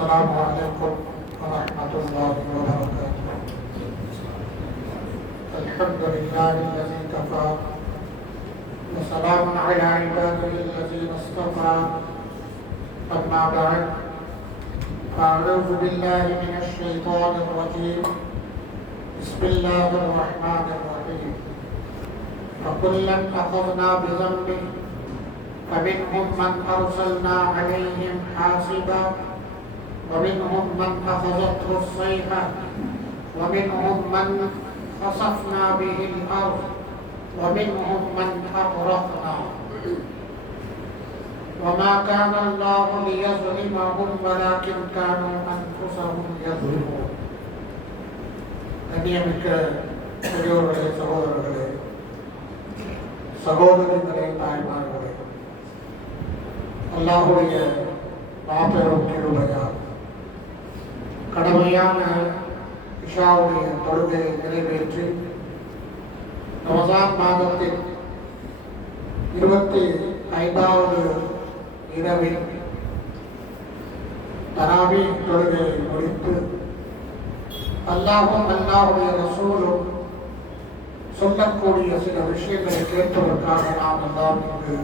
السلام عليكم ورحمة الله وبركاته. الحمد لله الذي كفى وسلام على عباده الذين اصطفى. أما بعد أعوذ بالله من الشيطان الرجيم. بسم الله الرحمن الرحيم. فكلا أخذنا بذنبه فمنهم من أرسلنا عليهم حاصبا ومنهم من أخذته الصيحة ومنهم من خسفنا به الأرض ومنهم من أغرقنا وما كان الله ليظلمهم ولكن كانوا أنفسهم يظلمون. கண்ணியமிக்க பெரியோர்களே, சகோதரர்களே, சகோதரிகளே, தாய்மார்களே, அல்லாஹ்வுடைய மாபெரும் கிருபையால் கடமையான இஷாவுடைய தொழுகையை நிறைவேற்றி ரமஸான் மாதத்தின் 25வது இரவில் தராவீஹ் தொழுகையை முடித்து அல்லாஹ்வும் அல்லாஹ்வுடைய ரசூலும் சொல்லக்கூடிய சில விஷயங்களை கேட்பதற்காக நாம் எல்லாம் இங்கு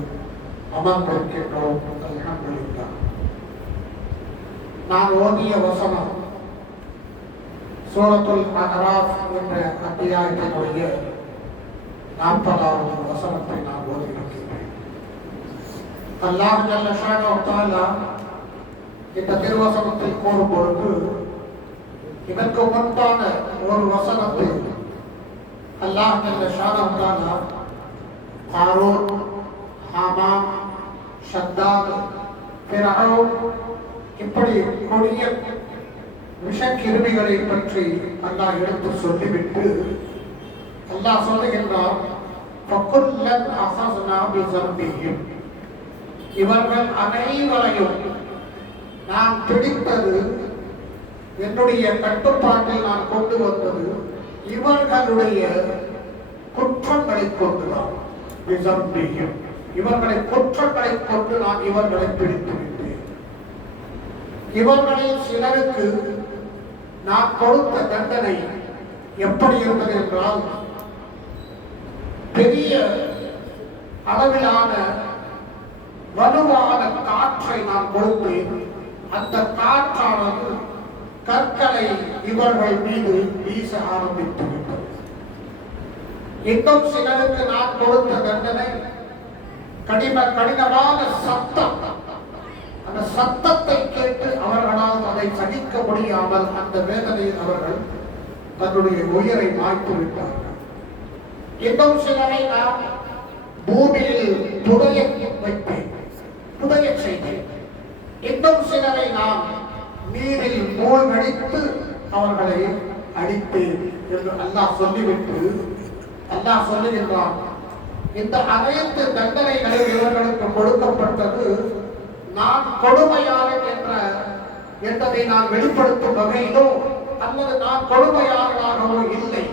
அமர்ந்திருக்கின்றோம். அல்ஹம்துலில்லாஹ். நான் ஓதிய வசனம் சூரத்துல் அஹ்ராஃப் என்ற அத்தியாயத்தினுடைய 40வது வசனத்தை நான் ஓதியிருக்கிறேன். அல்லாஹ் ஜல்ல ஷானஹு தஆலா இந்த திருவசனத்தை கூறும் பொழுது இதற்கு முன்பான ஒரு வசனத்தை அல்லாஹ் ஜல்ல ஷானஹு தஆலா காரூன், ஹாமான், ஷத்தாத், ஃபிர்அவுன் இப்படி கொடிய விஷக்கிருமிகளை பற்றி அல்லாஹ் எடுத்து சொல்லிவிட்டு அல்லாஹ் சொல்லுகின்றார், ஃபகுல்லன் அஹஸ்னா பிஸம்பிஹிம், இவர்கள் அனைவரையும் நான் பிடித்தது, என்னுடைய கட்டுப்பாட்டில் நான் கொண்டு வந்தது இவர்களுடைய குற்றங்களை கொண்டுதான். பிஸம்பிஹிம், இவர்களை குற்றங்களை கொண்டு நான் இவர்களை பிடித்து விட்டேன். இவர்களில் சிலருக்கு நான் கொடுத்த தண்டனை எப்படி இருந்தது என்றால், பெரிய அளவிலான வலுவான காற்றை நான் கொடுத்தேன். அந்த காற்றானது கற்களை இவர்கள் மீது வீச ஆரம்பித்து விட்டது. இன்னும் சிலருக்கு நான் கொடுத்த தண்டனை கடினமான சத்தம். அந்த சத்தத்தை கேட்டு அவர்களால் அதை சகிக்க முடியாமல் அந்த வேதனையில் அவர்கள் தன்னுடைய உயிரை மாய்த்து விட்டார்கள். இன்னும் சிலரை நான் பூமியில் புதைய வைத்தேன், புதைய செய்தேன். இன்னும் சிலரை நான் நீரில் மூழ்கடித்து அவர்களை அடித்தேன் என்று அல்லாஹ் சொல்லிவிட்டு அல்லாஹ் சொல்லுகின்றான், இந்த அனைத்து தண்டனைகளும் இவர்களுக்கு கொடுக்கப்பட்டது நான் கொடுமையாளன் என்பதை நான் வெளிப்படுத்தும் வகையிலோ அல்லது நான் கொடுமையாளனாகவோ இல்லை.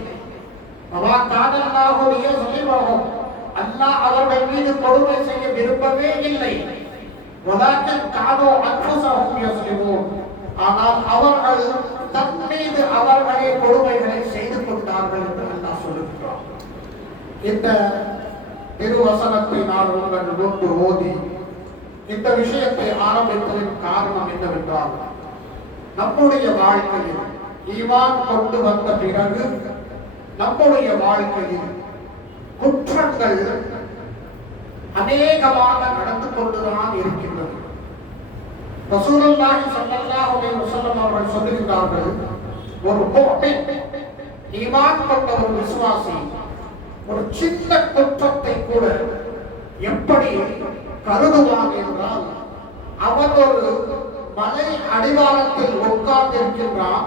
அல்லாஹ் அவர்கள் மீது கொடுமை செய்ய விரும்பவே இல்லை. ஆனால் அவர்கள் தன் மீது அவர்களே கொடுமைகளை செய்து கொண்டார்கள் என்று அல்லாஹ் சொல்லுகிறார். இந்த திருவசனத்தை நான் உங்கள் முன்பு ஓதி இந்த விஷயத்தை ஆரம்பித்ததின் காரணம் என்னவென்றால், நம்முடைய வாழ்க்கையில் ஈமான் கொண்டு வந்த பிறகு நம்முடைய வாழ்க்கையில் குற்றங்கள் அநேகமாக நடந்து கொண்டுதான் இருக்கின்றது. ரசூலுல்லாஹி ஸல்லல்லாஹு அலைஹி வஸல்லம் அவர்கள் சொல்லுகிறார்கள், ஒரு முஃமின், ஈமான் கொண்ட ஒரு விசுவாசி ஒரு சின்ன குற்றத்தை கூட எப்படி கருதுவான் என்றால், அவன் ஒரு மலை அடிவாரத்தில் உட்கார்ந்திருக்கின்றான்.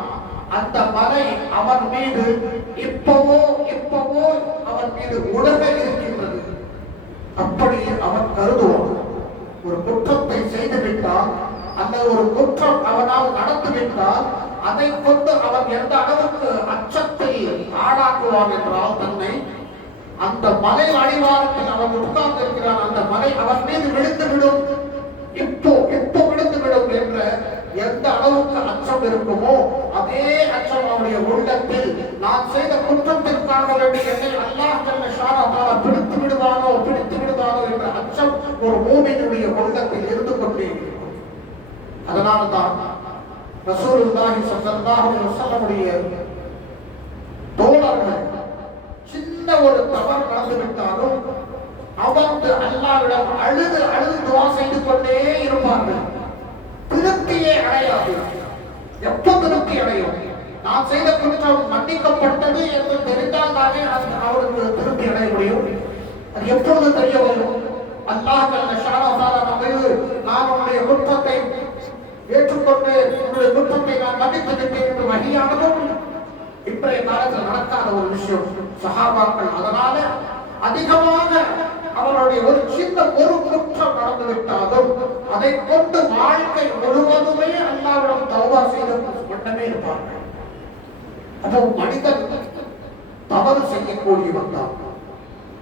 அந்த மலை அவன் மீது இப்பவோ அவன் மீது உலக இருக்கின்றது. அப்படி அவன் கருதுவான். ஒரு குற்றத்தை செய்துவிட்டால் அந்த ஒரு குற்றம் அவனால் நடந்துவிட்டால் அதை கொண்டு அவன் எந்த அளவுக்கு அச்சத்தில் ஆளாக்குவான் என்றால், தன்னை அந்த மலை அடிவாரத்தில் அவன் உட்கார்ந்து இருக்கிறான். அந்த மலை அவன் மீது விழுந்து விடும், இப்போ விழுந்து விடும் என்ற எந்த அளவுக்கு அச்சம் இருக்குமோ அதே அச்சம் அவருடைய உள்ளத்தில் நான் செய்த குற்றத்திற்காக வேண்டி என்னை அல்லாஹ் ஜல்ல ஷானஹு பிடித்து விடுவானோ என்ற அச்சம் ஒரு மூமினுடைய உள்ளத்தில் இருந்து கொண்டே இருக்கும். அதனால்தான் ரசூலுல்லாஹி ஸல்லல்லாஹு அலைஹி வஸல்லம் தோழர்கள் சின்ன ஒரு தவறு நடந்து விட்டாலும் அமர்ந்து அல்லாஹ்விடம் அழுது துஆ செய்து கொண்டே இருப்பார்கள். திருப்தியே அடையாது. எப்ப திருப்தி அடையும்? நான் செய்த குற்றம் மன்னிக்கப்பட்டது என்று தெரிந்தால் தானே அவருக்கு திருப்தி அடைய முடியும். அது எப்பொழுது தெரிய வரும்? அல்லாஹ் ஜல்ல ஷானஹு நான் உன்னுடைய குற்றத்தை ஏற்றுக்கொண்டு உன்னுடைய குற்றத்தை நான் மன்னித்து விட்டேன் என்று வஹியானதும் இன்றைய காலத்தில் நடக்காத ஒரு விஷயம். சஹாபாக்கள் அதனால அதிகமாக அவருடைய ஒரு சின்ன ஒரு குற்றம் நடந்துவிட்டாலும் அதை கொண்டு வாழ்க்கை முழுவதுமே அல்லாஹ்விடம் தௌபா செய்து கொண்டே இருப்பார்கள். அப்போ மனிதன் தவறு செய்யக்கூடியவன் தான்.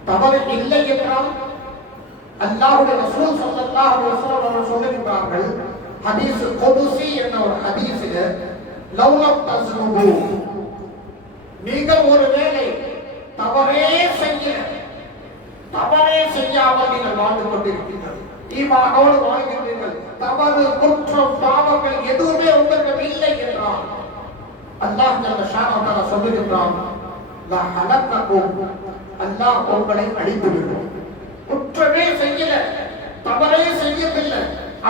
தவறு இல்லை என்றால் அல்லாஹ்வுடைய ரசூல் ஸல்லல்லாஹு அலைஹி வஸல்லம் அவர்கள் சொல்லுகிறார்கள், ஹதீஸ் குதுஸி என்ற ஒரு ஹதீஸில் லவ்லம் தஸ்னுபு, நீங்கள் ஒருவேளை தவறே செய்யாமல் நீங்கள் வாழ்ந்து கொண்டிருக்கிறீர்கள், ஈமானோடு வாழ்கின்றீர்கள், தவறு குற்றம் பாவங்கள் எதுவுமே உங்களுக்கு இல்லை என்றால் அல்லாஹ் ஜல்ல ஷானஹு சொல்லுகிறான், லா ஹலக்ககும், அல்லாஹ் உங்களை அழித்து விடும். குற்றமே செய்யல, தவறே செய்யவில்லை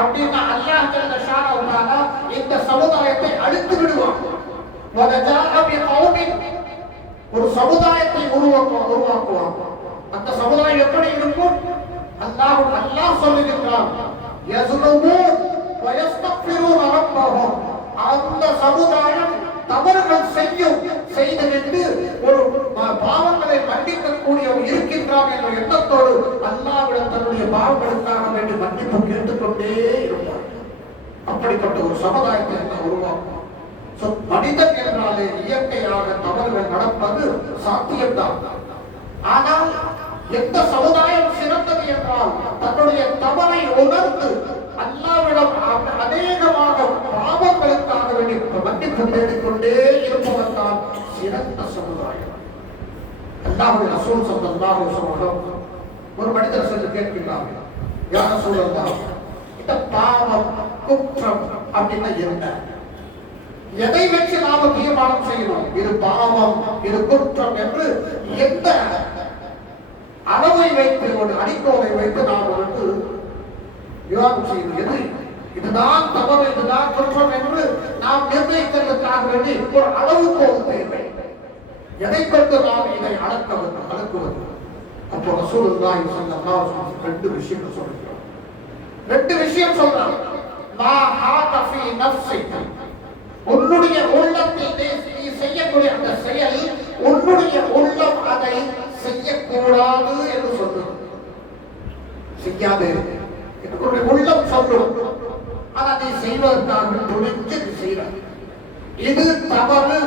அப்படின்னா அல்லாஹ் ஜல்ல ஷானஹு இந்த சமுதாயத்தை அழித்து விடுவான். ஒரு சமுதாயத்தை உருவாக்குவான். அந்த சமுதாயம் எப்படி இருக்கும்? அல்லாஹ் சொல்லுகின்றான், அந்த சமுதாயம் தவறுகள் செய்துவிட்டு ஒரு பாவங்களை மன்னிக்கக்கூடிய இருக்கின்றான் என்ற எண்ணத்தோடு அல்லாஹ்விடம் தன்னுடைய பாவங்களுக்காக வேண்டி மன்னிப்பு கேட்டுக்கொண்டே இருப்பார். அப்படிப்பட்ட ஒரு சமுதாயத்தை உருவாக்கும். மனிதன் என்றாலே இயற்கையாக தவறுகள் நடப்பது சாத்தியம்தான். ஆனால் எந்த சமுதாயம் சிறந்தது என்றால் தன்னுடைய தவறை உணர்ந்து அல்லாஹ்விடம் அநேகமாக பாவங்களுக்காக வேண்டி மன்னிப்பு தேடிக்கொண்டே இருப்பவன் தான் சிறந்த சமுதாயம். அல்லாஹ்வுடைய ரசூல் ஸல்லல்லாஹு அலைஹி வஸல்லம் ஒரு மனிதர் சென்று கேட்கிறார், யா ரசூலல்லாஹ், இந்த பாவம் குற்றம் அப்படின்னா என்ன? எதை வச்சு நாம தீர்மானம் செய்யணும் இது பாவம் இது குற்றம் என்று எந்த அளவை வைத்து ஒரு அடிக்கோலை வைத்து நாம் வந்து விவாதம் செய்யணும்? எது இதுதான் தவறு இதுதான் குற்றம் என்று நாம் நிர்ணயிக்கிறதுக்காக வேண்டி ஒரு அளவுகோல் தேவை. எதை கொண்டு நாம் இதை அளக்குவது? அப்போ ரசூலுல்லாஹி ஸல்லல்லாஹு அலைஹி வஸல்லம் ரெண்டு விஷயம் சொல்றாங்க. ரெண்டு விஷயம் சொல்றாங்க. மா ஹாத ஃபீ நஃப்ஸிக, உன்னுடைய உள்ளத்தில் நீ செய்யக்கூடிய அந்த செயல் உன்னுடைய உள்ளம் அதை செய்யக்கூடாது என்று சொல்றது. செய்யாது என்னுடைய உள்ளம் சொல்லும், ஆனா நீ செய்வதற்காக துணிஞ்சு செய்யறாங்க. இது தவறு,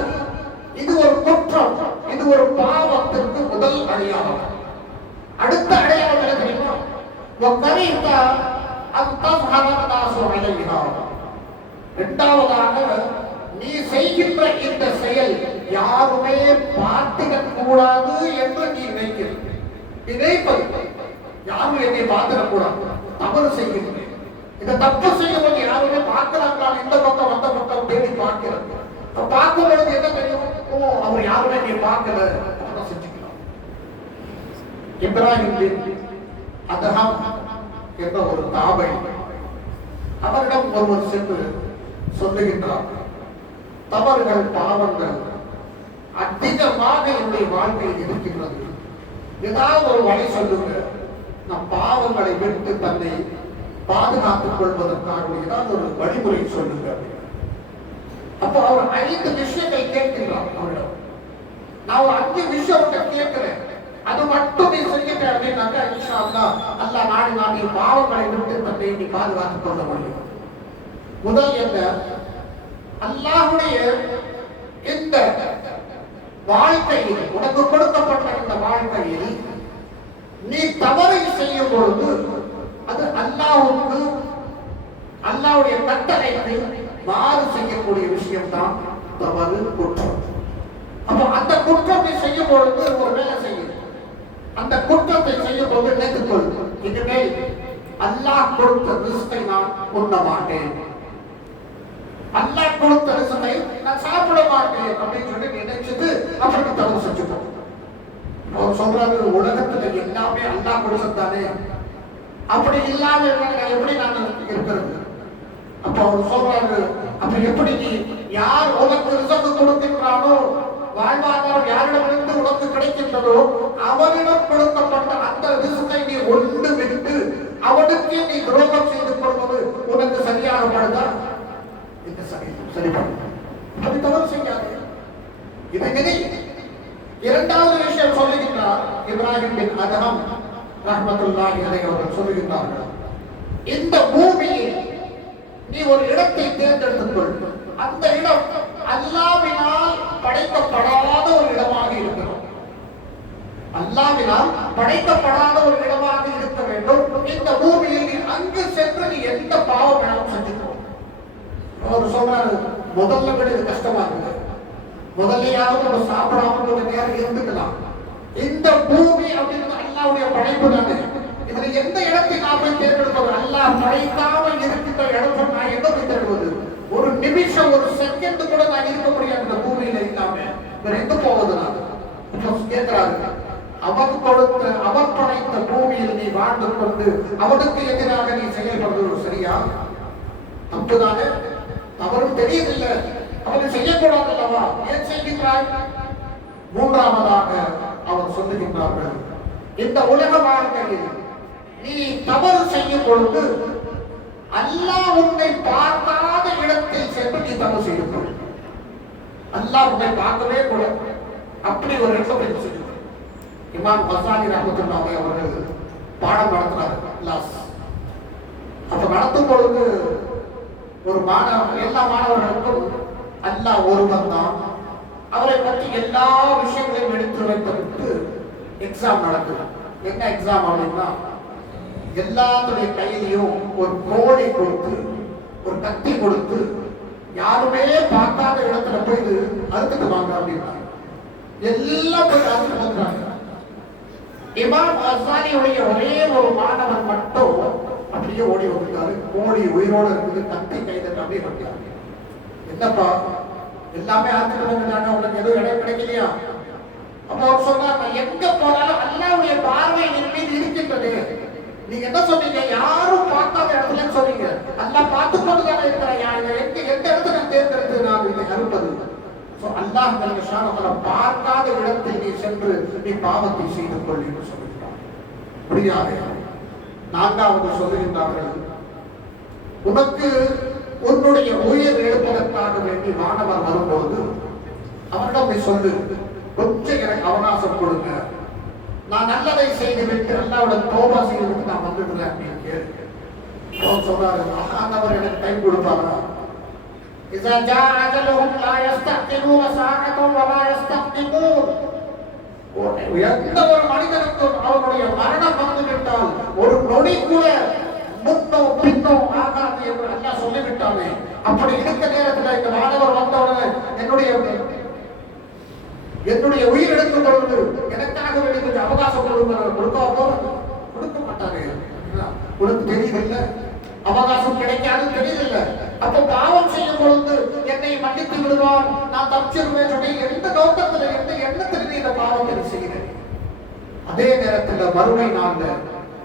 இது ஒரு குற்றம், இது ஒரு பாவத்திற்கு முதல் அடையாளம். அடுத்த அடையாளம் என்ன தெரியுமா? இரண்டாவதாக நீ செய்கின்ற இந்த செயல் யாருமே பார்த்திடக் கூடாது என்று நீ நினைப்பது. யாரும் என்னை பார்த்திடக்கூடாது, தவறு செய்கின்றேன், இந்த தப்பு செய்யும்போது யாருமே பார்க்கிறாங்களா? இந்த பக்கம் அந்த பக்கம் தேடி பார்க்கிறது. பார்க்கும் பொழுது என்ன தெரியும்? ஓ, அவர் யாருமே நீ பார்க்கல, செஞ்சுக்கலாம். இப்ராஹிம் அதஹம் என்ற ஒரு தாபை அவரிடம் ஒருவர் சென்று சொல்லுகின்றார், தவறுகள் பாவங்கள் அதிகமாக என்னுடைய வாழ்க்கையில் இருக்கின்றது, ஏதாவது ஒரு வழி சொல்லுங்க, நம் பாவங்களை விட்டு தன்னை பாதுகாத்துக் கொள்வதற்காக ஏதாவது ஒரு வழிமுறை சொல்லுங்க. அப்போ அவர் 5 விஷயங்கள் கேட்கின்றார் அவரிடம். நான் ஒரு 5 விஷயம் கேட்கிறேன், அது மட்டும் நீ செஞ்சுட்ட அப்படின்னாக்க இன்ஷா அல்லாஹ் அல்லாஹ் நாடி பாவங்களை விட்டு தன்னை நீ பாதுகாத்துக் கொள்ள முடியும். முதல் என்ன? அல்லாஹ்வுடைய இந்த வாழ்க்கையில், உனக்கு கொடுக்கப்பட்ட இந்த வாழ்க்கையில் நீ தவறை செய்யும் பொழுது அது அல்லாஹ்வுக்கு, அல்லாஹ்வுடைய கட்டளைக்கு மாறு செய்யக்கூடிய விஷயம் தான் தவறு, குற்றம். அப்போ அந்த குற்றத்தை செய்யும் பொழுது ஒரு வேலை செய்யும். அந்த குற்றத்தை செய்யும் போது நினைத்துக்கொள், இனிமேல் அல்லாஹ் கொடுத்த ரிஸ்கை நான் உண்ண மாட்டேன், அல்லாஹ் கொடுத்த ரிஸ்கை நான் சாப்பிட மாட்டேன் அப்படின்னு சொல்லி நினைச்சிட்டு அப்படி தவறு செஞ்சுட்டோம். அவர் சொல்றாரு, உலகத்துல எல்லாமே அல்லாஹ் கொடுத்தானே, அப்படி இல்லாம எப்படி நான் இருக்கிறது? அப்ப அவர் சொல்றாரு, அப்ப எப்படி நீ யார் உனக்கு ரிசர்வ் கொடுக்கின்றானோ, வாழ்வாதாரம் யாரிடமிருந்து உனக்கு கிடைக்கின்றதோ அவனிடம் கொடுக்கப்பட்ட அந்த ரிசர்வை நீ ஒன்று விட்டு அவனுக்கே நீ துரோகம் செய்து கொள்வது உனக்கு சரியாக படுதா? இந்த சரிபடும். அது தவறு செய்யாது. இதை நினை. இரண்டாவது விஷயம் சொல்லுகின்றார் இப்ராஹிம் பின் அதஹம் ரஹ்மத்துல்லாஹி அலைஹி அவர்கள் சொல்லுகின்றார்கள், இந்த பூமியில் நீ ஒரு இடத்தை தேர்ந்தெடுத்துக் கொள். அந்த இடம் அல்லாஹ்வினால் படைக்கப்படாத ஒரு இடமாக இருக்கிறோம். அல்லாஹ்வினால் படைக்கப்படாத ஒரு இடமாக இருக்க வேண்டும். இந்த பூமியில் நீ அங்கு சென்று நீ எந்த பாவம் வேணாலும் செஞ்சுக்கோ. அவர் சொல்றாரு, முதல்ல விட இது கஷ்டமா இருக்கு, முதல்லையாவது நம்ம சாப்பிடாம கொஞ்சம் நேரம் இருந்துக்கலாம். இந்த பூமி அப்படின்னு அல்லாஹ்வுடைய படைப்பு தானே, இதுல எந்த இடத்தை நான் போய் தேர்ந்தெடுப்பது? அல்லாஹ் படைக்காம இருக்கின்ற இடம் நான் எங்க போய் தேடுவது? ஒரு நிமிஷம், ஒரு செகண்ட் கூட நான் இருக்க முடியாது இந்த பூமியில இல்லாம. வேற எங்க போவது? நான் கேட்கிறாரு, அவன் கொடுத்த, அவன் படைத்த பூமியில் நீ வாழ்ந்து கொண்டு அவனுக்கு எதிராக நீ செயல்படுவது சரியா? தப்புதானே? தவறும் தெரியவில்லை, அவனை செய்யக்கூடாது அல்லவா? ஏன் செய்கின்றாய்? மூன்றாவதாக அவர் சொல்லுகின்றார்கள், இந்த உலக வாழ்க்கையில் நீ தவறு செய்யும் பொழுது அல்லாஹ் உன்னை பார்க்காத இடத்தில் சென்று நீ தவறு செய்து கொள். அல்லாஹ் உன்னை பார்க்கவே கூடாது, அப்படி ஒரு இடத்துல செய்யும். இமாம் கசாலி ரஹ்மத்துல்லாஹி அவர்கள் பாடம் நடத்தினார். அப்ப நடத்தும் பொழுது ஒரு மாணவர், எல்லா மாணவர்களுக்கும் அல்லாஹ் ஒருவன் தான், அவரை பற்றி எல்லா விஷயங்களையும் எடுத்து வைத்து எக்ஸாம் நடக்குது. என்ன எக்ஸாம் அப்படின்னா, எல்லாத்துடைய கையிலையும் ஒரு கோழி கொடுத்து, ஒரு கத்தி கொடுத்து, யாருமே பார்க்காத இடத்துல போய் அறுத்துட்டு வாங்க அப்படின்னா எல்லாம் போய் அறுத்துட்டு வந்துறாங்க. இமாம் கசாலியுடைய ஒரே ஒரு மாணவன் மட்டும் அப்படியே ஓடி வந்துட்டாரு. கோழி உயிரோடு இருக்குது, கத்தி கையில அப்படியே பண்ணிட்டாரு. என்னப்பா எல்லாமே அறுத்துட்டு வந்துட்டாங்க, உனக்கு எதுவும் இடம் கிடைக்கலையா? அப்ப அவர் சொன்னார், நான் எங்க போனாலும் அல்லாஹ்வுடைய பார்வை என் மீது இருக்கின்றது. நீங்க என்ன சொன்னீங்க? யாரும் பார்க்காத இடத்துல சொன்னீங்க. அல்லாஹ் பார்த்து கொண்டுதானே இருக்கிறான். எந்த இடத்துல தேர்ந்தெடுத்து நான் இதை அறுப்பது? அல்லாஹ் பார்க்காத இடத்தில் நீ சென்று நீ பாவத்தை செய்து கொள் என்று சொல்லுகிறார். முடியாது. நான்காவது சொல்லுகின்றார்கள், உனக்கு உன்னுடைய உயிர் எடுப்பதற்காக வேண்டி மாணவர் வரும்போது அவரிடம் போய் சொல்லு, கொஞ்சம் எனக்கு அவகாசம் கொடுங்க, நான் நல்லதை செய்து விட்டு அல்லாஹ்வுடன் தௌபா செய்து விட்டு நான் வந்துடுறேன் அப்படின்னு கேளு. அவர் சொல்றாரு, ஆண்டவர் எனக்கு கை கொடுப்பாரா? إذا جاء أجلهم لا يستأخرون ساعة ولا يستقدمون. எந்த ஒரு மனிதனுக்கும் அவனுடைய மரணம் வந்துவிட்டால் ஒரு நொடி கூட முன்னோ பின்னோ ஆகாது என்று அல்லாஹ் சொல்லிவிட்டானே. அப்படி இருக்க நேரத்தில் இந்த மாணவர் வந்தவுடனே என்னுடைய உயிர் எடுக்கும் பொழுது எனக்காக வேண்டிய கொஞ்சம் அவகாசம் கொடுக்க மாட்டாரு. உனக்கு தெரியுதில்லை, அவகாசம் கிடைக்காது தெரியுதில்லை. அப்ப பாவம் செய்யும் பொழுது என்னை மன்னித்து விடுவார், நான் தப்பிச்சிருவேன் சொல்லி எந்த நோக்கத்தில், எந்த எண்ணத்தில் இந்த பாவத்தை செய்கிறேன். அதே நேரத்தில் மறுமை நாள்ல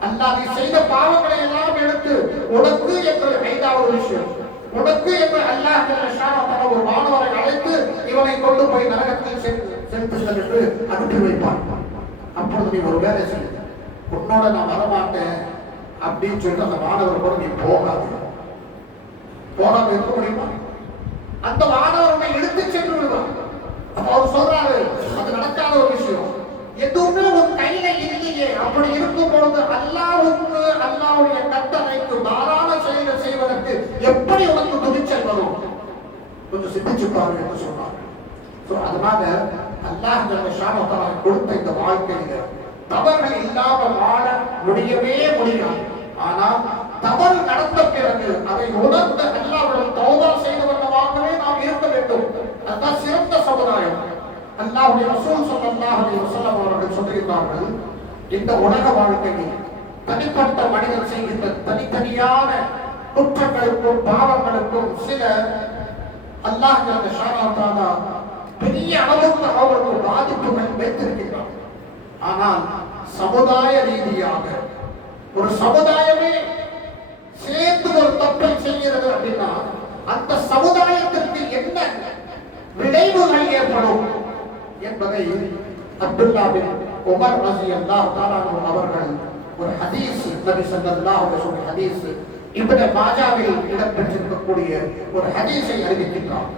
அல்லாஹ் நீ செய்த பாவங்களை எல்லாம் எடுத்து உனக்கு என்று, ஐந்தாவது விஷயம், உனக்கு என்று அல்லாஹ் ஒரு மாணவரை அழைத்து இவனை கொண்டு போய் நரகத்தில் செலுத்துங்கள் என்று அனுப்பி வைப்பான். அப்பொழுது நீ ஒரு வேலை செய்ய, உன்னோட நான் வரமாட்டேன் அப்படின்னு சொல்லிட்டு அந்த மாணவர் கூட நீ போகாம இருக்க முடியுமா? அந்த மாணவரை எடுத்து சென்று விடுவான். அப்ப அவர் சொல்றாரு, அது நடக்காத ஒரு விஷயம், எதுவுமே உன் கையில இல்லையே. அப்படி இருக்கும் பொழுது அல்லாஹ்வுக்கு, அல்லாஹ்வுடைய கட்டளைக்கு மாறான செயலை செய்வதற்கு எப்படி உனக்கு துணிச்சல் வரும்? கொஞ்சம் சிந்திச்சு பாருங்க என்று சொன்னார். அதனால அல்லாஹ் கொடுத்த இந்த வாழ்க்கையில தவறுகள் இல்லாம வாழ முடியவே முடியாது. ஆனால் தவறு நடந்த பிறகு அதை உணர்ந்து அல்லாஹ்விடம் தௌபா செய்தவர்களாகவே நாம் இருக்க வேண்டும். அதுதான் சிறந்த சமுதாயம். அல்லாஹ்வுடைய ரசூல் ஸல்லல்லாஹு அலைஹி வஸல்லம் அவர்கள் சொல்கிறார்கள், இந்த உலக வாழ்க்கையில் தனிப்பட்ட மனிதன் செய்கின்ற தனித்தனியான குற்றங்களுக்கும் பாவங்களுக்கும் சில அல்லாஹ் ஜல்ல ஷானஹு வ தஆலா பெரிய அளவுக்கு அவர்களுக்கு பாதிப்புகள் வைத்திருக்கிறார். ஆனால் சமுதாய ரீதியாக ஒரு சமுதாயமே சேர்ந்து ஒரு தப்பை செய்கிறது அப்படின்னா அந்த சமுதாயத்திற்கு என்ன விளைவுகள் ஏற்படும் என்பதை அப்துல்லா பின் உமர் ரலியல்லாஹு தஆலா அவர்கள் ஒரு ஹதீஸ், நபி ஸல்லல்லாஹு அலைஹி வஸல்லம் ஹதீஸ் இப்னு மாஜாவில் இடம்பெற்றிருக்கக்கூடிய ஒரு ஹதீஸை அறிவிக்கின்றார்.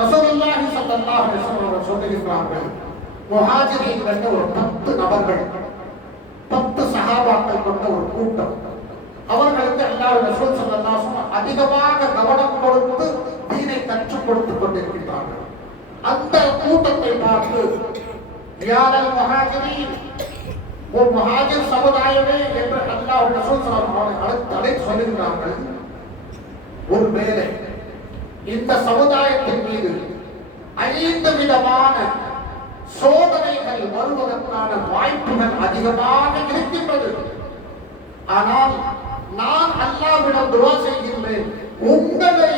ரசூலுல்லாஹி ஸல்லல்லாஹு அலைஹி வஸல்லம் அவர்கள் சொல்லுகிறார்கள், முஹாஜிரீன்கள் ஒரு 10 நபர்கள், 10 சஹாபாக்கள் கொண்ட ஒரு கூட்டம். அவர்களுக்கு அல்லாஹ்வுடைய ரசூல் ஸல்லல்லாஹு அலைஹி வஸல்லம் அதிகமாக கவனம் கொடுத்து தீனை கற்றுக் கொடுத்துக் கொண்டிருக்கிறார்கள். அந்த கூட்டத்தை பார்த்து யாரல் முஹாஜிரீன், ஒரு முஹாஜிர் சமுதாயமே என்று அல்லாஹ்வுடைய ரசூல் ஸல்லல்லாஹு அலைஹி வஸல்லம் அழைத்து சொல்லுகிறார்கள். ஒருவேளை இந்த சமுதாயத்தின் மீது 5 விதமான சோதனைகள் வருவதற்கான வாய்ப்புகள் அதிகமாக இருக்கின்றது. ஆனால் நான் அல்லாஹ்விடம் துஆ செய்கின்றேன், உங்களை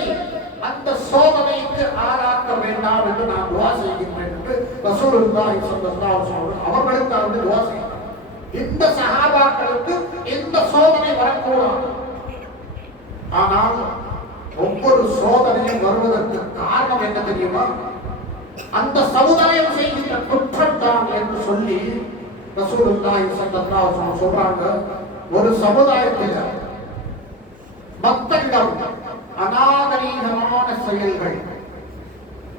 அந்த சோதனைக்கு ஆளாக்க வேண்டாம் என்று நான் துஆ செய்கின்றேன் என்று ரசூலுல்லாஹி ஸல்லல்லாஹு அலைஹி வஸல்லம் அவர்களுக்கு துஆ செய்கிறார். இந்த சஹாபாக்களுக்கு இந்த சோதனை வரக்கூடாது. ஆனால் ஒவ்வொரு சோதனையும் வருவதற்கு காரணம் என்ன தெரியுமா? அந்த சமுதாயம் செய்கின்ற குற்றம் தான் என்று சொல்லி ரசூலுல்லாஹி ஸல்லல்லாஹு அலைஹி வஸல்லம் சொல்றாங்க, ஒரு சமுதாயத்தில் மக்களிடம் அநாகரீகமான செயல்கள்,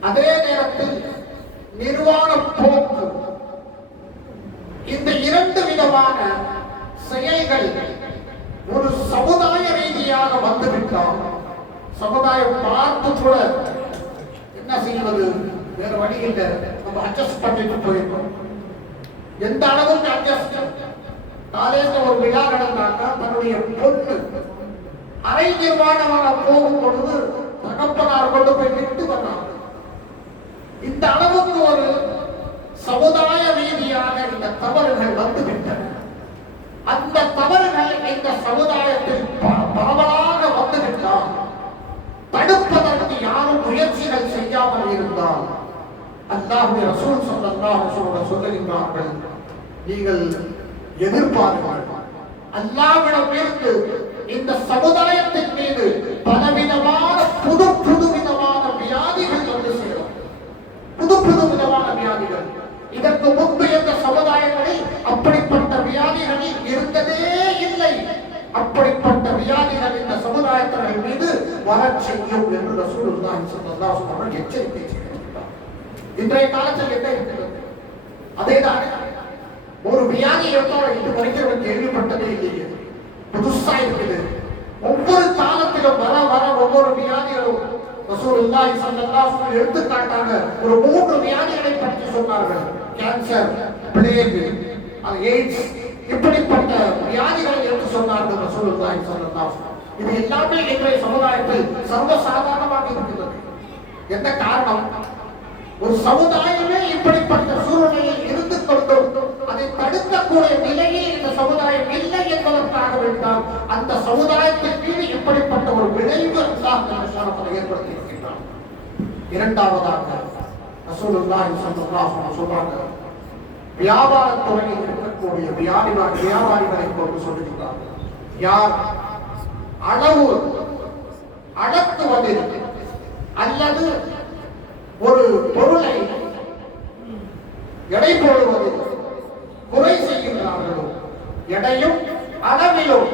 அதே நேரத்தில் நிர்வாண போக்கு, இந்த 2 விதமான செயல்கள் ஒரு சமுதாய ரீதியாக வந்துவிட்டால் சமுதாயம் பார்த்து கூட என்ன செய்வது, வேற வழி இல்லை, நம்ம அட்ஜஸ்ட் பண்ணிட்டு போயிருக்கோம். எந்த அளவுக்கு அட்ஜஸ்ட்? காலேஜ்ல ஒரு விழா நடந்தாக்கா தன்னுடைய பொண்ணு அரை நிர்வாணமாக போகும் பொழுது தகப்பனார் கொண்டு போய் விட்டு வந்தாங்க. இந்த அளவுக்கு ஒரு சமுதாய ரீதியாக இந்த தவறுகள் வந்துவிட்டன. அந்த தவறுகள் இந்த சமுதாயத்தில் பரவலாக வந்துவிட்டால் தடுப்பதற்கு யாரும் முயற்சிகள் செய்யாமல் இருந்தால் அல்லாஹ்வுடைய ரசூல் ஸல்லல்லாஹு அலைஹி வஸல்லம் சொல்லுகிறார்கள், நீங்கள் எதிர்பாருங்கள், அல்லாஹ்விடமிருந்து இந்த சமுதாயத்தின் மீது பலவிதமான புது விதமான வியாதிகள் வந்து சேரும். புது விதமான வியாதிகள். இதற்கு முன்பு இந்த சமுதாயங்களில் அப்படிப்பட்ட வியாதிகளில் இருந்ததே இல்லை. அப்படிப்பட்ட வியாதிகள் இந்த சமுதாயத்தினர் மீது வரச் செய்யும் என்று ரசூலுல்லாஹி ஸல்லல்லாஹு அலைஹி வஸல்லம் எச்சரிக்கை செய்கிறார். இன்றைய காலத்தில் என்ன இருக்கிறது? அதேதான். ஒரு வியாதி எடுத்தால் இது வரைக்கும் கேள்விப்பட்டதே இல்லையே, புதுசா இருக்குது. ஒவ்வொரு காலத்திலும் வர வர ஒவ்வொரு வியாதிகளும் ரசூலுல்லாஹி ஸல்லல்லாஹு அலைஹி வஸல்லம் எடுத்துக்காட்டாங்க. ஒரு 3 வியாதிகளை பற்றி சொன்னார்கள். கேன்சர், பிளேக், எய்ட்ஸ், இப்படிப்பட்ட வியாதிகளை எடுத்து சொன்னார்கள் ரசூலுல்லாஹி ஸல்லல்லாஹு அலைஹி வஸல்லம். இது எல்லாமே இன்றைய சமுதாயத்தில் சர்வசாதாரணமாக இருக்கிறது. என்ன காரணம்? ஒரு சமுதாயமே இப்படிப்பட்ட சூழ்நிலையில் இருந்து கொண்டும் அதை தடுக்கக்கூடிய நிலையில் இந்த சமுதாயம் இல்லை என்பதற்காக வேண்டாம் அந்த சமுதாயத்தின் மீது இப்படிப்பட்ட ஒரு விளைவு அல்லாஹ் ஏற்படுத்தி இருக்கின்றார். இரண்டாவதாக ரசூலுல்லாஹி ஸல்லல்லாஹு அலைஹி வஸல்லம் சொல்றாங்க, வியாபாரத்துறையில் இருக்கக்கூடிய வியாபாரிகளை கொண்டு சொல்லுகிறார், யார் அளவு அடக்குவதில் அல்லது ஒரு பொருளை எடை போடுவதில் குறை செய்கின்றார்களோ, எடையும் அளவிலும்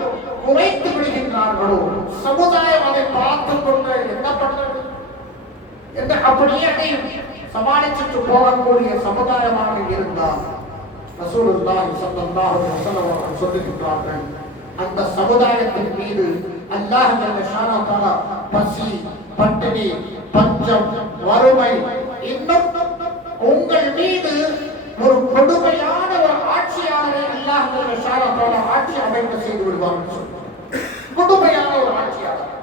குறைத்து விடுகின்றார்களோ, சமுதாயம் அதை பார்த்து கொண்டு என்ன பண்றது என்று அப்படியே அதை சமாளிச்சுட்டு போகக்கூடிய சமுதாயமாக இருந்தால் ரசூலுல்லாஹி ஸல்லல்லாஹு அலைஹி வஸல்லம் அவர்கள் சொல்லுகின்றார்கள், அந்த சமுதாயத்தின் மீது அல்லாஹ் ஜல்ல ஷானஹு வ தஆலா பசி, பட்டினி, பஞ்சம், வறுமை, இன்னும் உங்கள் மீது ஒரு கொடுமையான ஒரு ஆட்சியாளரை அல்லாஹ் ஜல்ல ஷானஹு வ தஆலா ஆட்சி அமைக்க செய்து விடுவார். கொடுமையான ஒரு ஆட்சியாளர்.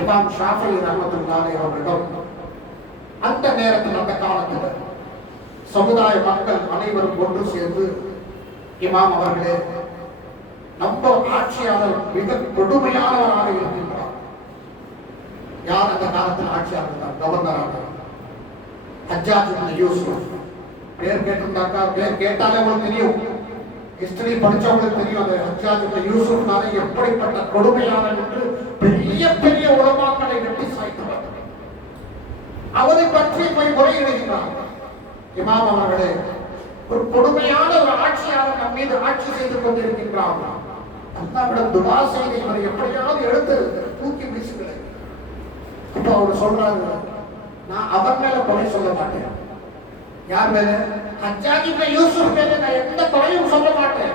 இமாம் ஷாஃபிஈ ரஹ்மத்துல்லாஹி அவர்களிடம் அந்த நேரத்தில், அந்த காலத்தில் சமுதாய மக்கள் அனைவரும் ஒன்று சேர்ந்து, இமாம் அவர்களே, நம்ம ஆட்சியாளர் மிக கொடுமையானவராக இருக்கின்றார். யார் அந்த காலத்தில் ஆட்சியாளர்? கவர்னராக ஹஜ்ஜாஜ் இப்னு யூசுப். பேர் கேட்டிருந்தாக்கா, பேர் கேட்டாலே உங்களுக்கு தெரியும், ஹிஸ்டரி படிச்சவங்களுக்கு தெரியும். அந்த ஹஜ்ஜாஜ் இப்னு யூசுப்னாலே எப்படிப்பட்ட கொடுமையாளர் என்று பெரிய பெரிய உலமாக்களை வெட்டி சாய்த்தவர். அவரை பற்றி போய் முறையிடுகிறார். இமாம் அவர்களே, ஒரு கொடுமையான ஒரு ஆட்சியாளர் நம் மீது ஆட்சி செய்து கொண்டிருக்கின்றார். அல்லாஹ்விடம் துஆ செய்து இவரை எப்படியாவது எடுத்து தூக்கி வீசுகிறேன். அப்ப அவர் சொல்றாரு, நான் அவர் மேல குறை சொல்ல மாட்டேன். யார் மேல? ஹஜ்ஜாஜ் இப்னு யூசுப் மேல நான் எந்த குறையும் சொல்ல மாட்டேன்.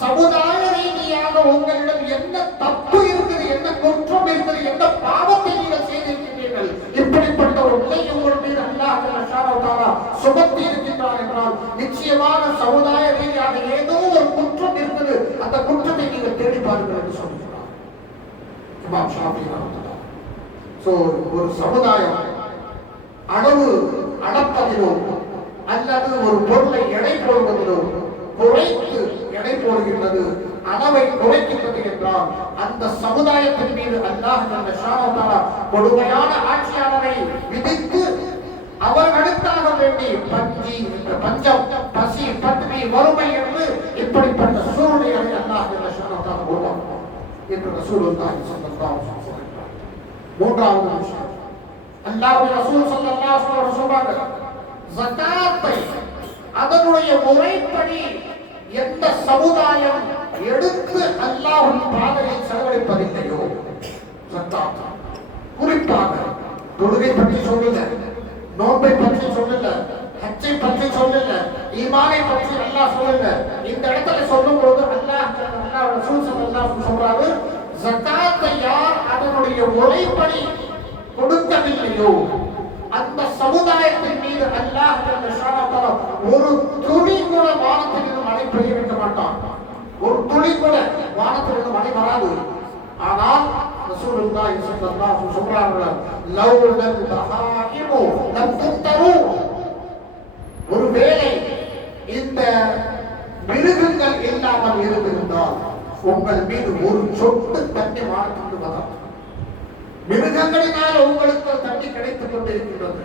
சமுதாய ரீதியாக உங்களிடம் என்ன தப்பு இருக்குது, என்ன குற்றம் இருக்குது, என்ன பாவத்தை நீங்கள் செய்திருக்கிறீர்கள், இப்படிப்பட்ட ஒரு நிலை உங்கள் மீது அல்லாஹ் சுப்ஹானஹு வ தஆலா சுமத்தி இருக்கின்றார் என்றால் நிச்சயமாக சமுதாய ரீதியாக ஏதோ ஒரு குற்றம் இருக்குது, அந்த குற்றத்தை நீங்கள் தேடி பாருங்கள் என்று சொல்கிறார் இமாம் ஷாஃபிஈ ரஹ்மத்துல்லாஹி. சோ ஒரு சமுதாயம் அளப்பதிலோ அல்லது ஒரு பொருளை எடை போடுவதிலோ குறைத்து எடை போடுகின்றது, அளவை குறைக்கின்றது என்றால் அந்த சமுதாயத்தின் மீது அல்லாஹ் சுப்ஹானஹு வ தஆலா கொடுமையான ஆட்சியாளரை விதித்து அவர்களுக்காக வேண்டி பஞ்சம், பசி, பட்டினி, வறுமை என்று இப்படிப்பட்ட சூழ்நிலைகளை அல்லாஹ் சுப்ஹானஹு வ தஆலா உருவாக்குவார் என்று ரசூலுல்லாஹி ஸல்லல்லாஹு அலைஹி வஸல்லம். மூன்றாவது விஷயம், அல்லாஹ்வுடைய ரசூல் ஸல்லல்லாஹு அலைஹி வஸல்லம் சொல்றாங்க, ஜகாத்தை அதனுடைய முறைப்படி எந்த சமுதாயம் எடுத்து அல்லாஹ்வின் பாதையில் செலவழிப்பதில்லையோ, ஜகாத் குறிப்பாக தொழுகை பற்றி சொல்லல, நோன்பை பற்றி சொல்லல, ஹஜ்ஜை பற்றி சொல்லல, ஈமானை பற்றி அல்லாஹ் சொல்லல. இந்த இடத்துல சொல்லும் போது அல்லாஹ் ரசூல் ஸல்லல்லாஹு அலைஹி வஸல்லம் சொல்றாரு, ஜகாத்தை யார் அதனுடைய முறைப்படி கொடுக்கவில்லையோ அந்த சமுதாயத்தின் மீது அல்லாஹ் ஒரு துளி கூட வானத்திலிருந்து மழை பெய்ய வைக்க மாட்டான். ஒரு துளி கூட வானத்திலிருந்து மழை வராது. ஆனால் ரசூலுல்லாஹி ஸல்லல்லாஹு அலைஹி வஸல்லம் சொல்றார்கள், லவ்லல் பஹாயிமு லம் துத்தரு. ஒருவேளை இந்த மிருகங்கள் இல்லாமல் இருந்திருந்தால் உங்கள் மீது ஒரு சொட்டு தண்ணி வானத்திலிருந்து வராது. மிருகங்களினால் உங்களுக்கு தண்ணி கிடைத்துக் கொண்டிருக்கின்றது.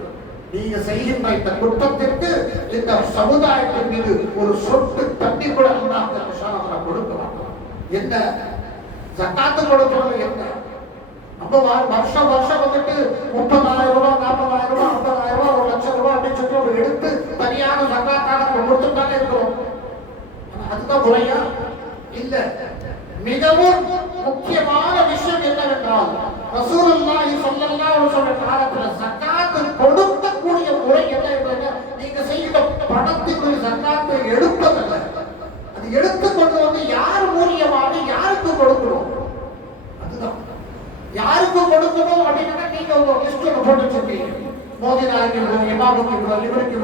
நீங்க செய்கின்ற இந்த குற்றத்திற்கு இந்த சமுதாயத்தின் மீது ஒரு சொட்டு தண்ணி கூட அல்லாஹ் சுப்ஹானஹு கொடுக்க மாட்டார். என்ன ஜகாத் கொடுக்கிறது? என்ன நம்ம வருஷம் வந்துட்டு 30,000 ரூபாய், 40,000 ரூபாய், 50,000 ரூபாய், 1,00,000 ரூபாய் அப்படின்னு சொல்லி எடுத்து தனியான ஜகாத்தாக நம்ம கொடுத்துட்டாலே இருக்கிறோம். அதுதான் முறையா? இல்ல. மிகவும் முக்கியமான விஷயம் என்னவென்றால் ரசூலுல்லாஹி ஸல்லல்லாஹு அலைஹி வஸல்லம் காலத்துல ஜகாத் கொடுக்கக்கூடிய முறை என்ன என்பது, நீங்க செய்கிற பணத்தினுடைய ஜகாத்தை எடுப்பதல்ல, அது எடுத்துக்கொண்டு வந்து யார் மூலியமாக யாருக்கு கொடுக்கணும், அதுதான். யாருக்கு கொடுக்கணும் அப்படின்னா நீங்க ஒரு லிஸ்ட் போட்டு வச்சிருக்கீங்க. மோதி நாளைக்கு இமாமுக்கு இவருக்கு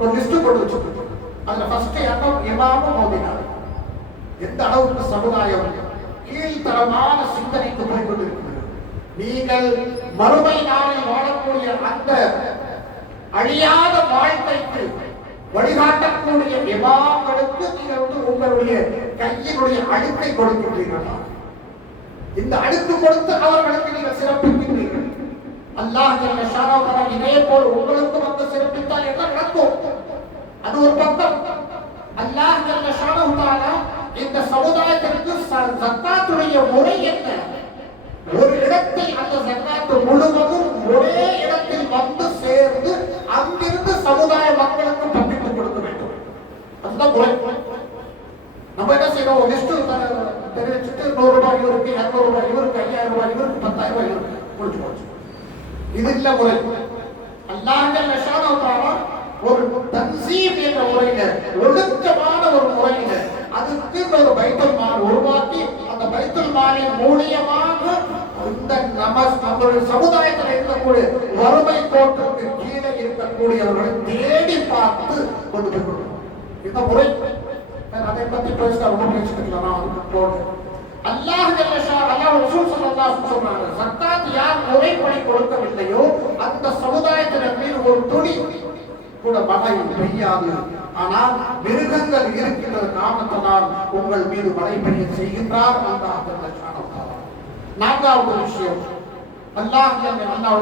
ஒரு லிஸ்ட் போட்டு வச்சிருக்கீங்க. அதுல ஃபர்ஸ்ட் இமாமு மோதி நாள். எந்த அளவுக்கு சமுதாயம் கீழ்த்தரமான சிந்தனைக்கு போய் கொண்டிருக்கிறது. நீங்கள் மறுமை நாளில் வாழக்கூடிய அந்த அழியாத வாழ்க்கைக்கு வழிகாட்டக்கூடிய இமாம்களுக்கு நீங்கள் உங்களுடைய கையினுடைய அழுக்கை கொடுக்கின்றீர்களா? இந்த அழுக்கு கொடுத்து அவர்களுக்கு நீங்கள் சிறப்பிக்கின்றீர்கள். அல்லாஹ் ஜல்ல ஷானஹு வ தஆலா இதே போல் உங்களுக்கும் அந்த சிறப்பித்தால் என்ன நடக்கும்? அது ஒரு பக்கம். அல்லாஹ் ஜல்ல ஷானஹு வ தஆலா இந்த சமுதாயத்திற்கு ஜகாத்துடைய முறை என்ன? ஒரு இடத்தில் அந்த ஜகாத் முழுவதும் ஒரே இடத்தில் வந்து சேர்ந்து அங்கிருந்து சமுதாய மக்களுக்கு பங்கிட்டு கொடுக்க வேண்டும். அதுதான் முறை. நம்ம என்ன செய்யறோம்? லிஸ்ட் தெரிவிச்சுட்டு 100 ரூபாய் இவருக்கு, 200 ரூபாய் இவருக்கு, 5000 ரூபாய் இவருக்கு, 10,000 ரூபாய் இவருக்கு முடிச்சு போச்சு. இது இல்ல முறை. அல்லாஹ் ஜல்ல ஷானஹு வ தஆலா ஒரு தன்சீம் என்ற முறையில, ஒழுக்கமான ஒரு முறையில அதுக்கு ஒரு பைத்துல் மால் உருவாக்கி அந்த பைத்துல் மாலின் மூலியமாக இந்த நம்முடைய சமுதாயத்தில் இருக்கக்கூடிய வறுமை கோட்டுக்கு கீழே இருக்கக்கூடியவர்களை தேடி பார்த்து கொண்டு போய் கொடுக்கணும். இந்த முறை அதை பத்தி பேச ரொம்ப பேசிக்கலாம். அதுக்கு போடு அல்லாஹ் ரசூல் ஸல்லல்லாஹு அலைஹி வஸல்லம் சொன்னாங்க, ஜக்காத் யார் முறைப்படி கொடுக்கவில்லையோ அந்த சமுதாயத்தினர் மீது ஒரு துளி கூட மழை பெய்யாது. ஆனால் மிருகங்கள் இருக்கின்ற காரணத்தினால் உங்கள் மீது மழை பெய்ய செய்கின்றார் அல்லாஹ் ஜல்ல ஷானஹு. நான்காவது விஷயம், அல்லாஹ்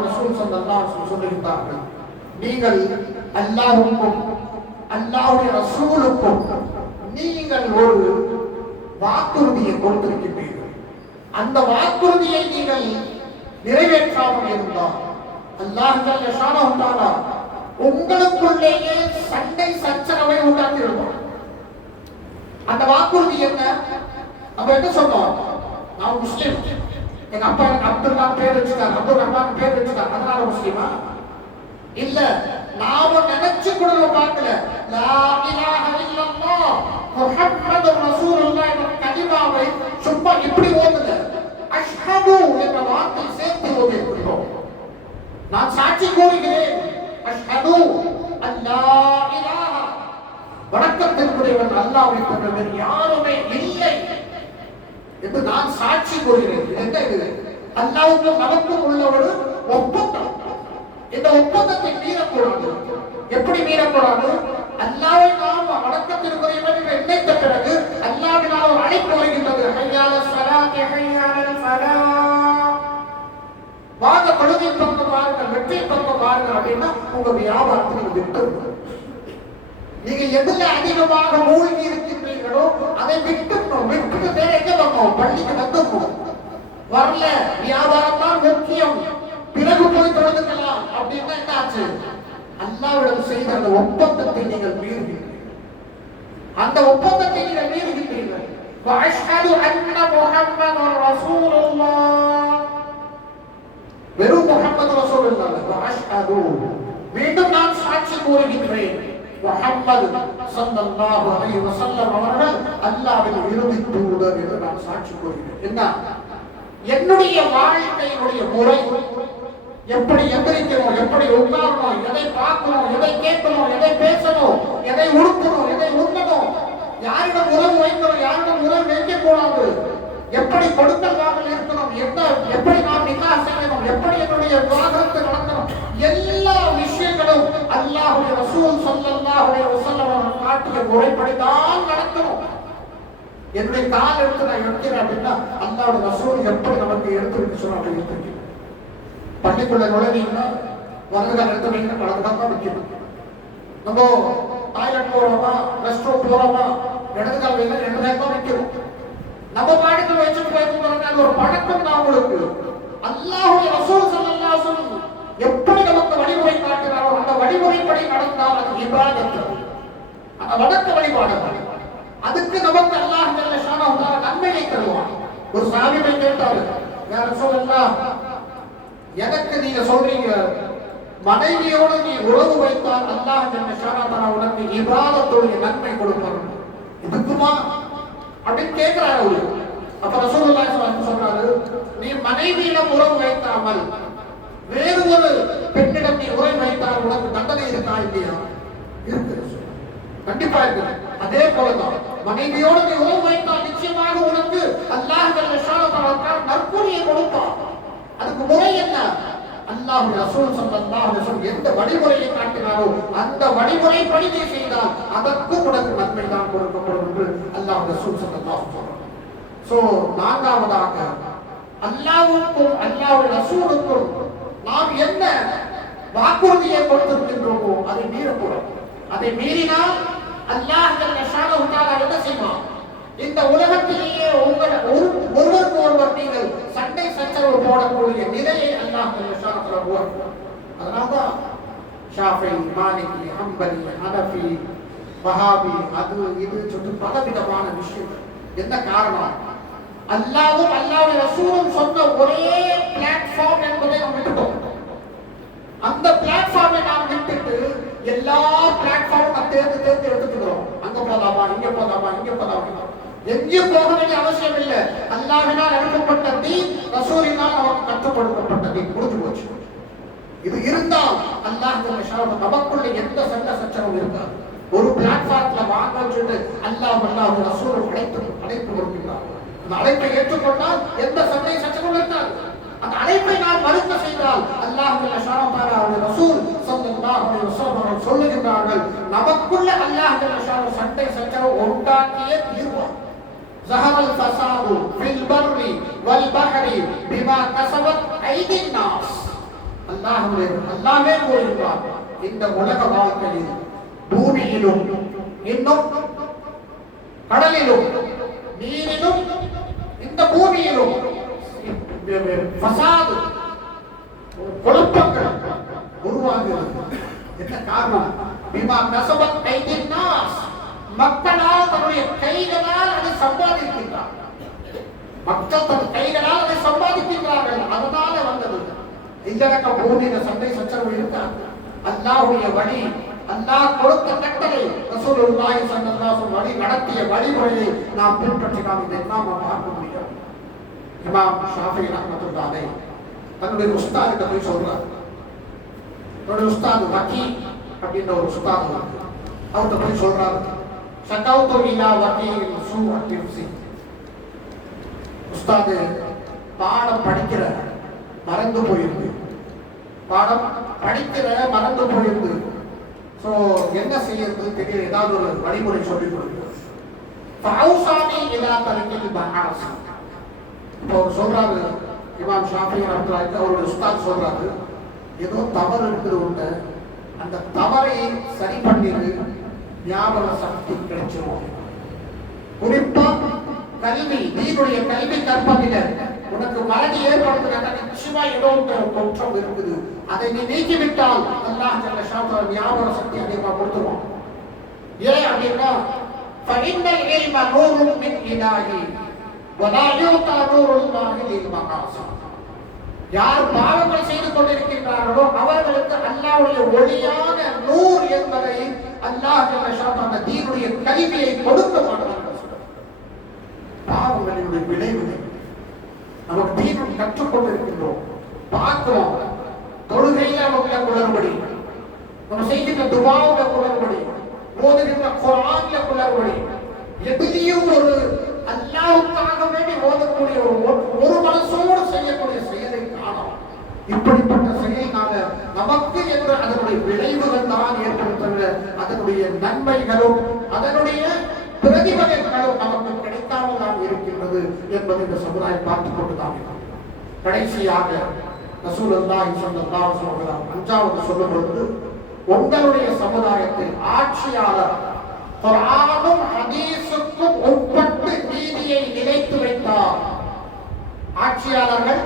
ரசூல் ஸல்லல்லாஹு அலைஹி வஸல்லம் சொல்லுகிறார்கள், நீங்கள் அல்லாஹ்வுக்கும் அல்லாஹ்வுடைய ரசூலுக்கும் நீங்கள் ஒரு வாக்குறுதியை கொடுத்திருக்கின்றீர்கள். அந்த வாக்குறுதியை நீங்கள் நிறைவேற்றாமல் இருந்தால் அல்லாஹ் ஜல்ல ஷானஹு தஆலா உங்களுக்குள்ளேயே சண்டை சச்சரவை உண்டாக்கி இருப்பார். அந்த வாக்குறுதி என்ன? நம்ம என்ன சொன்னோம்? நான் முஸ்லிம், எங்க அப்பா எனக்கு அப்துல்லா பேர் வச்சுட்டார், அப்துல் ரஹ்மான் பேர் வச்சுட்டார், அதனால முஸ்லிமா? இல்ல, நாம நினைச்சு கூட பார்க்கல. லா இலாஹ இல்லல்லாஹ் முஹம்மதுர் ரசூலுல்லாஹ் என்ற கலிமாவை சும்மா இப்படி ஓதுல, அஷ்ஹது என்ற வார்த்தை சேர்த்து ஓதிக்கிறோம். நான் சாட்சி கூறுகிறேன், அஷ்ஹது அல்லா இலாஹ, வணக்கத்திற்குரியவன் அல்லாஹ்வை தவிர வேறு யாருமே இல்லை என்று நான் சாட்சி கூறுகிறேன். என்ன இது? அல்லாஹ்வுக்கும் நமக்கும் உள்ள ஒரு ஒப்பந்தம். இந்த ஒப்பந்தத்தை மீறக்கூடாது. எப்படி மீறக்கூடாது? அல்லாஹ்வை நாம் வணக்கத்திற்குரியவன் என்று நினைத்த பிறகு அல்லாஹ்வினால் ஒரு அழைப்பு வருகின்றது, ஹய்யால ஸலாத்தி ஹய்யாலல் ஃபலாஹ், வாங்க தொழுகை பக்கம் வாருங்கள், வெற்றி பக்கம் வாருங்கள் அப்படின்னா உங்க வியாபாரத்தை நீங்க விட்டுருங்க. நீங்க எதுல அதிகமாக மூழ்கி இருக்கின்றீர்களோ அதை விட்டுணும். விட்டுட்டு வேற எங்க வரணும்? பள்ளிக்கு வந்துடணும். வரல, வியாபாரம் தான் முக்கியம், பிறகு போய் தொழுதுக்கலாம் அப்படின்னா என்ன ஆச்சு? அல்லாஹ்விடம் செய்த அந்த ஒப்பந்தத்தை நீங்கள் மீறுகிறீர்கள். அந்த ஒப்பந்தத்தை நீங்கள் மீறுகிறீர்கள். வஅஷ்ஹது அன்ன முஹம்மதுர் ரசூலுல்லாஹ், வெறும் முஹம்மது ரசூலுல்லாஹ், வஅஷ்ஹது, மீண்டும் நான் சாட்சி கூறுகின்றேன், முஹம்மது ஸல்லல்லாஹு அலைஹி வஸல்லம் அவர்கள் அல்லாஹ்வின் இறுதி தூதர் என்று நான் சாட்சி கூறுகிறேன். என்ன? என்னுடைய வாழ்க்கையினுடைய முறை, எப்படி எந்திரிக்கணும், எப்படி உட்காரணும், எதை பார்க்கணும், எதை கேட்கணும், எதை பேசணும், எதை உடுக்கணும், எதை உண்ணணும், யாரிடம் உறவு வைக்கணும், யாரிடம் உறவு வைக்க கூடாது, எப்படி கொடுக்கல் வாங்கல் இருக்கணும், எப்படி நாம் நிக்காஹ் செய்யணும், எப்படி என்னுடைய விவாகரத்து நடக்கணும், எல்லா விஷயங்களும் அல்லாஹ்வுடைய ரசூல் ஸல்லல்லாஹு அலைஹி வஸல்லம் அவர்கள் காட்டிய முறைப்படி தான் நடக்கணும். என்னுடைய கால் எடுத்து நான் எடுக்கிறேன் அப்படின்னா அல்லாஹ்வுடைய ரசூல் எப்படி நமக்கு எடுத்து வைக்க சொன்னா அப்படி எடுத்து. பள்ளிக்குள்ள நுழைவீங்கன்னா வலது கால் எடுத்து வைங்க, வலது கால் தான் வைக்கணும். நம்ம டாய்லெட் போறோமா, ரெஸ்ட் ரூம் போறோமா, இடது கால் வைங்க, ரெண்டு கால் தான் வைக்கணும். நம்ம பாடத்துல வச்சுட்டு போயிருக்கோம், அது ஒரு பழக்கம் தான் உங்களுக்கு. அல்லாஹ்வுடைய ரசூல் ஸல்லல்லாஹு அலைஹி வஸல்லம் எப்படி நமக்கு வழிமுறை காட்டுறாரோ அந்த வழிமுறைப்படி நடந்தால் அது இபாதத், அந்த வணக்க வழிபாடு. அதுக்கு நமக்கு அல்லாஹ் ஜல்ல ஷானஹு தஆலா நன்மையை தருவான். ஒரு சஹாபி கேட்டாரு, யா ரசூலல்லாஹ், எனக்கு நீங்க சொல்றீங்க மனைவியோடு நீ உறவு வைத்தால் அல்லாஹ் ஜல்ல ஷானஹு தஆலா உனக்கு இபாதத்துடைய நன்மை கொடுப்பார், இதுக்குமா அப்படின்னு கேட்கிறாரு அவரு. அப்ப ரசூலுல்லாஹி ஸல்லல்லாஹு அலைஹி வஸல்லம் சொல்றாரு, நீ மனைவியிடம் உறவு வைக்காமல் வேறு ஒரு பெண்ணிடம் நீ உறவு வைத்தால் உனக்கு தண்டனை இருக்கா இல்லையா? இருக்கு, கண்டிப்பா இருக்கு. அதே போலதான் மனைவியோடு நீ உறவு வைத்தால் நிச்சயமாக உனக்கு அல்லாஹ் ஜல்ல ஷானஹு தஆலா நற்கூலியை கொடுப்பான். அதுக்கு முறை என்ன? அல்லாஹ்வுடைய ரசூல் ஸல்லல்லாஹு அலைஹி வஸல்லம் எந்த வழிமுறையை காட்டினாரோ அந்த வழிமுறைப்படி நீ செய்தால் அதற்கு உனக்கு நன்மை தான் கொடுக்கப்படும் என்று அல்லாஹ்வுடைய ரசூல் ஸல்லல்லாஹு அலைஹி வஸல்லம். சோ நான்காவதாக அல்லாஹ்வுக்கும் அல்லாஹ்வுடைய ரசூலுக்கும் நாம் என்ன வாக்குறுதியை கொடுத்திருக்கின்றோமோ அதை மீறக்கூடாது. அதை மீறினால் அல்லாஹ் ஜல்ல ஷானஹு தஆலா என்ன செய்வான்? இந்த உலகத்திலேயே ஒருவருக்கு ஒருவர் நீங்கள் சண்டை சச்சரவு போடக்கூடிய நிலையை அல்லாஹ் ஜல்ல ஷானஹு தஆலா உருவாக்குவார். அதனால்தான் ஷாஃபி, மாலிகி, ஹம்பலி, ஹனஃபி, வஹாபி, அது இது சொல்லி பலவிதமான விஷயங்கள். என்ன காரணம்? அல்லாஹ்வும் அல்லாஹ்வுடைய ரசூலும் சொன்ன ஒரே பிளாட்ஃபார்ம் என்பதை நாம் விட்டுட்டோம். அந்த பிளாட்ஃபார்மை நாம் விட்டுட்டு எல்லா பிளாட்ஃபார்மும் நாம் தேர்ந்து எடுத்துக்கிறோம். அங்க போலாமா, இங்க போலாமா, இங்க போலாமா, எங்கேயும் போக வேண்டிய அவசியம் இல்லை. அல்லாஹ்வினால் அனுப்பப்பட்ட தீன், ரசூலினால் நமக்கு கற்றுக் தீன் முடிஞ்சு போச்சு. இது இருந்தால் அல்லாஹ் ஜல்ல ஷானஹு நமக்குள்ள எந்த சண்டை சச்சரவும் இருக்காது. ஒரு பிளாட்ஃபார்ம்ல வாங்க வச்சுட்டு அல்லாஹ் ரசூல் அழைப்பு கொடுக்கிறார். அந்த அழைப்பை ஏற்றுக்கொண்டால் எந்த சண்டை சச்சரவும் இருக்காது. அந்த அழைப்பை நாம் மறுக்க செய்தால் அல்லாஹ் ஜல்ல ஷானஹு ரசூல் ஸல்லல்லாஹு அலைஹி வஸல்லம் சொல்லுகிறார்கள், நமக்குள்ள அல்லாஹ் ஜல்ல ஷானஹு சண்டை சச்சரவு உண்டாக்கியே தீர்வார். ஸஹரல் ஃபஸாது ஃபில் பர்ரி வல் பஹரி பிமா கஸபத் ஐதின் நாஸ். அல்லாஹ்வே கூறுகிறார், இந்த உலக வாழ்க்கையில் பூமியிலும் இன்னும் கடலிலும் நீரிலும் இந்த பூமியிலும் ஃபஸாது குழப்பங்கள் உருவாகிறது. என்ன காரணம்? பிமா கஸபத் ஐதின் நாஸ். மக்களால் தன்னுடைய கைகளால் அதை சம்பாதிக்கின்றார். மக்கள் தன் கைகளால் அதை சம்பாதிக்கின்றார்கள். அதனால வந்தது. இல்லறக்க பூமியில சண்டை சச்சரவு இருக்காது. அல்லாஹ்வுடைய வழி, அல்லாஹ் கொடுத்த கட்டளை, ரசூலுல்லாஹி ஸல்லல்லாஹு அலைஹி வழி நடத்திய வழிமுறையை நாம் பின்பற்றினால் இதை நாம் பார்க்க முடியும். இமாம் ஷாஃபி ரஹ்மத்துல்லாஹி அலைஹி தன்னுடைய உஸ்தாதிட்ட போய் சொல்றார். தன்னுடைய உஸ்தாது வக்கீ அப்படின்ற ஒரு உஸ்தாது அவர்கிட்ட போய் சொல்றாரு, ஷகௌது இலா வக்கீல் சூஅ ஹிஃப்ஸி. உஸ்தாது பாடம் படிக்கிற மறந்து போயிருக்கு, பாடம் படிக்கிற மறந்து போயிருக்கு. சோ என்ன செய்யறது தெரியல, ஏதாவது ஒரு வழிமுறை சொல்லிக் கொடுங்க. ஃபௌசானி இலா தரிகில் பஹாஸ். இப்போ சொல்றாரு இமாம் ஷாஃபி ரஹ்மத்துல்லாஹி அவருடைய உஸ்தாத் சொல்றாரு, ஏதோ தவறு இருக்குது உண்டு, அந்த தவறை சரி பண்ணிடு, ஞாபக சக்தி கிடைச்சிரும். குறிப்பா கல்வி, நீனுடைய கல்வி கற்பதில உனக்கு மறதி ஏற்படுத்துகிற நிச்சயமா ஏதோ குற்றம் இருக்குது, அதை நீ நீக்கிவிட்டால் அல்லாஹ் ஜல்ல ஷானஹு ஞாபக சக்தி அதிகமாக கொடுத்துருவான். ஏன் அப்படின்னா ஃபஇன்னல் இல்ம நூருன் மின் இலாஹி வலா யுதா நூருல்லாஹி லில் மகாசி. யார் பாவங்கள் செய்து கொண்டிருக்கின்றார்களோ அவர்களுக்கு அல்லாஹ்வுடைய ஒளியான நூர் என்பதை அல்லாஹ் ஜல்ல ஷானஹு அந்த தீனுடைய கல்வியை கொடுக்க மாட்டார்கள். பாவங்களினுடைய விளைவுகள் நமக்கு தீனும் கற்றுக்கொண்டிருக்கின்றோம், பார்க்கிறோம். தொழுகையில நமக்கு குளறுபடி, நம்ம செய்கின்ற துஆவுல குளறுபடி, ஓதுகின்ற குர்ஆன்ல குளறுபடி, எதிலையும் ஒரு அல்லாஹ்வுக்காக வேண்டி ஓதக்கூடிய ஒரு மனசோடு செய்யக்கூடிய செயலை காணோம். இப்படிப்பட்ட செயலினால நமக்கு என்ற அதனுடைய விளைவுகள் தான் ஏற்படுத்துகிற அதனுடைய நன்மைகளும் அதனுடைய பிரதிபலன்களும் நமக்கு கிடைக்காமல் தான் இருக்கின்றது என்பதை இந்த சமுதாயம் பார்த்துக் கொண்டுதான். கடைசியாக ரசூலுல்லாஹி ஸல்லல்லாஹு அலைஹி வஸல்லம் அஞ்சாவது சொல்லும் பொழுது, உங்களுடைய சமுதாயத்தில் ஆட்சியாளர் குர்ஆனும் ஹதீஸுக்கும் உட்பட்டு நீதியை நிலைத்து வைத்தார். ஆட்சியாளர்கள்,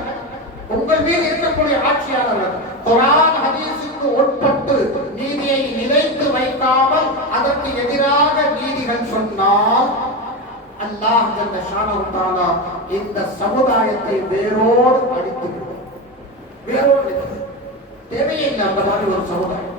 உங்கள் மீது இருக்கக்கூடிய ஆட்சியாளர்கள் குர்ஆன் ஹதீஸுக்கு உட்பட்டு நீதியை நிலைத்து வைக்காமல் அதற்கு எதிராக நீதிகள் சொன்னால் அல்லாஹ் ஜல்ல ஷானஹு தஆலா இந்த சமுதாயத்தை வேரோடு அழித்து விடுவார். வேரோடு தேவையில்லை அந்த மாதிரி ஒரு சமுதாயம்.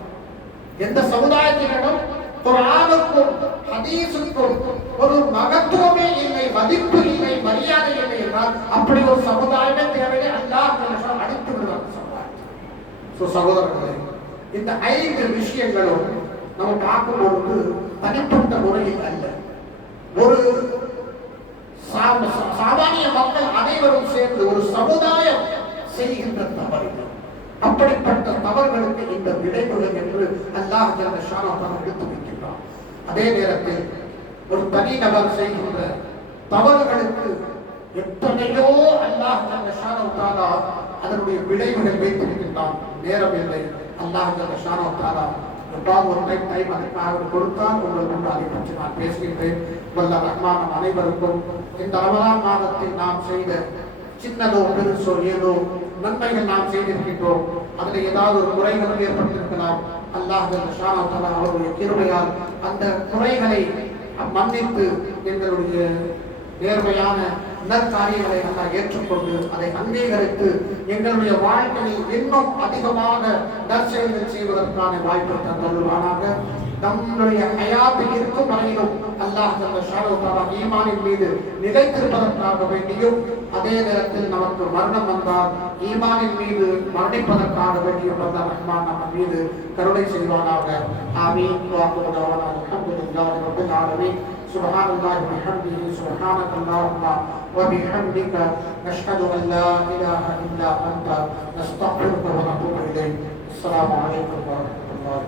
எந்த சமுதாயத்திலும் குர்ஆனுக்கும் ஹதீஸுக்கும் ஒரு மகத்துவமே இல்லை, மதிப்பு இல்லை, மரியாதை இல்லை என்றால் அப்படி ஒரு சமுதாயமே தேவையில்லை. அல்லாஹ் ஜல்ல ஷானஹு அழித்து விடுவார் சமுதாயத்தை. சகோதரர்களே, இந்த 5 விஷயங்களும் நம்ம பார்க்கும்போது தனிப்பட்ட முறையில் அல்ல, ஒரு சாமானிய மக்கள் அனைவரும் சேர்ந்து ஒரு சமுதாயம் செய்கின்ற தவறுகள், அப்படிப்பட்ட தவறுகளுக்கு இந்த விளைவுகள் என்று அல்லாஹ் ஜல்ல ஷானஹு தஆலா எடுத்து வைக்கின்றார். அதே நேரத்தில் ஒரு தனிநபர் செய்கின்ற தவறுகளுக்கு எத்தனையோ அல்லாஹ் ஜல்ல ஷானஹு தஆலா அதனுடைய விளைவுகள் வைத்திருக்கின்றான். நேரம் இல்லை, அல்லாஹ் ஜல்ல ஷானஹு தஆலா எவ்வாறு ஒரு டைம் அதற்காக கொடுத்தால் உங்கள் முன்பு அதை பற்றி நான் பேசுகின்றேன். வல்ல ரஹ்மான் நம் அனைவருக்கும் இந்த ரமலான் மாதத்தில் நாம் செய்த சின்னதோ பெருசோ ஏதோ நன்மைகள் நாம் செய்திருக்கின்றோம், அதில் ஏதாவது ஒரு குறைகளும் ஏற்பட்டிருக்கலாம். அல்லாஹ் ஜல்ல ஷானஹு தஆலா அவருடைய கிருபையால் அந்த குறைகளை மன்னித்து எங்களுடைய நேர்மையான நற்காரியங்களை எல்லாம் ஏற்றுக்கொண்டு அதை அங்கீகரித்து எங்களுடைய வாழ்க்கையில் இன்னும் அதிகமாக நற்செயல்கள் செய்வதற்கான வாய்ப்பை தந்தருள்வானாக. நம்முடைய ஹயாத்தில் இருக்கும் வரையிலும் அல்லாஹ் ஜல்ல ஷானஹு தஆலா ஈமானின் மீது நிலைத்திருப்பதற்காக வேண்டியும், அதே நேரத்தில் நமக்கு மரணம் வந்தால் ஈமானின் மீது மரணிப்பதற்காக வேண்டியும் வல்ல ரஹ்மான் நம்ம மீது கருணை செய்வானாக. ஆமீன். அல்ஹம்துலில்லாஹி ரப்பில் ஆலமீன். சுப்ஹானல்லாஹி வ பிஹம்திஹி சுப்ஹானக்கல்லாஹும்ம வ பிஹம்திக நஷ்ஹது அன் லா இலாஹா இல்லா அன்த நஸ்தக்ஃபிருக வ நத்தூபு இலைக். அஸ்ஸலாமு அலைக்கும் வ ரஹ்மத்துல்லாஹி